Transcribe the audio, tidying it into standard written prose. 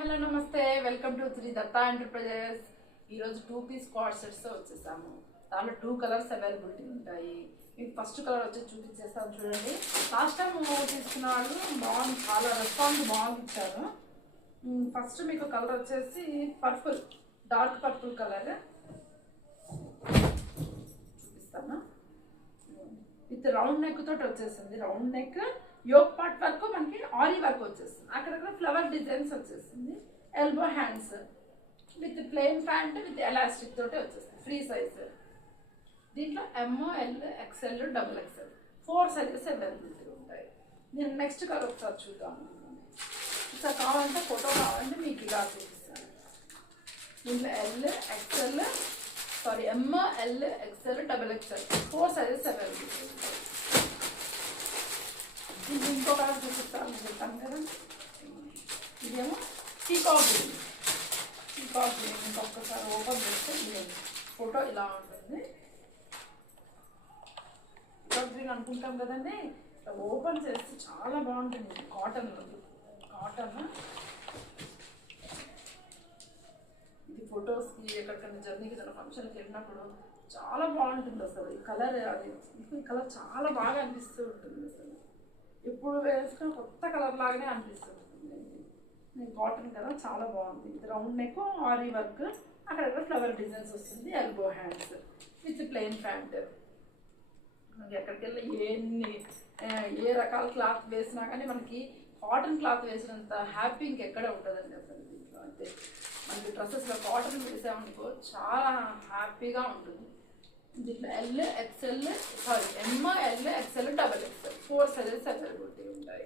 Hello నమస్తే, welcome to Shri Datta enterprises. ఈరోజు 2-piece card sets వచ్చేసాము. దాంట్లో 2 కలర్స్ అవైలబిలిటీ ఉంటాయి. మీకు ఫస్ట్ కలర్ వచ్చి చూపించేస్తాను చూడండి. లాస్ట్ టైం తీసుకున్న వాళ్ళు బాగుంది, చాలా రెస్పాన్స్ బాగుంది ఇచ్చారు. ఫస్ట్ మీకు కలర్ వచ్చేసి పర్పుల్, డార్క్ పర్పుల్ కలర్ చూపిస్తాను. విత్ రౌండ్ నెక్ తోటి వచ్చేసింది. రౌండ్ నెక్, యోక్ పార్ట్ వరకు మనకి ఆరీ వర్క్ వచ్చేస్తుంది. అక్కడక్కడ ఫ్లవర్ డిజైన్స్ వచ్చేసింది. Elbow hands with plain pant with elastic తోటి వచ్చేస్తుంది. Free size. దీంట్లో ML, XL, XXL 4 sizes availability ఉంటాయి. నేను నెక్స్ట్ కలర్ ఒకసారి చూద్దాము. ఇక్కడ కావాలంటే ఫోటో కావాలంటే మీకు ఇలా చూపిస్తాను. దీంట్లో ML, XL, XXL 4 sizes availability ఉంటాయి. ఇది ఇంకో కలర్ చూపిస్తాను చెప్తాను కదా. ఇదేమో పీకాక్ గ్రీన్. ఇంకొకసారి ఓపెన్ చేస్తే ఇది ఫోటో ఇలా ఉంటుంది. పీకాక్ గ్రీన్ అనుకుంటాం కదండి, ఓపెన్ చేస్తే చాలా బాగుంటుంది. కాటన్ ఇది ఫొటోస్కి ఎక్కడికైనా జర్నీకి ఏదైనా ఫంక్షన్కి వెళ్ళినప్పుడు చాలా బాగుంటుంది. అసలు ఈ కలర్ ఈ కలర్ చాలా బాగా అనిపిస్తూ ఉంటుంది. అసలు ఎప్పుడు వేసుకున్న కొత్త కలర్ లాగానే అనిపిస్తుంది. నేను కాటన్ కదా, చాలా బాగుంది. ఇది రౌండ్ నెక్, ఆరీ వర్క్, అక్కడ ఫ్లవర్ డిజైన్స్ వస్తుంది. Elbow hands with plain pant. మనకి ఎక్కడికి వెళ్ళి ఏ రకాల క్లాత్ వేసినా కానీ మనకి కాటన్ క్లాత్ వేసినంత హ్యాపీ ఇంకెక్కడ ఉంటుందండి. అసలు దీంట్లో అయితే మనకి డ్రెస్సెస్లో కాటన్ వేసామనుకో చాలా హ్యాపీగా ఉంటుంది. దీంట్లో ML, XL, XL, XXL 4 sizes availability ఉంటాయి.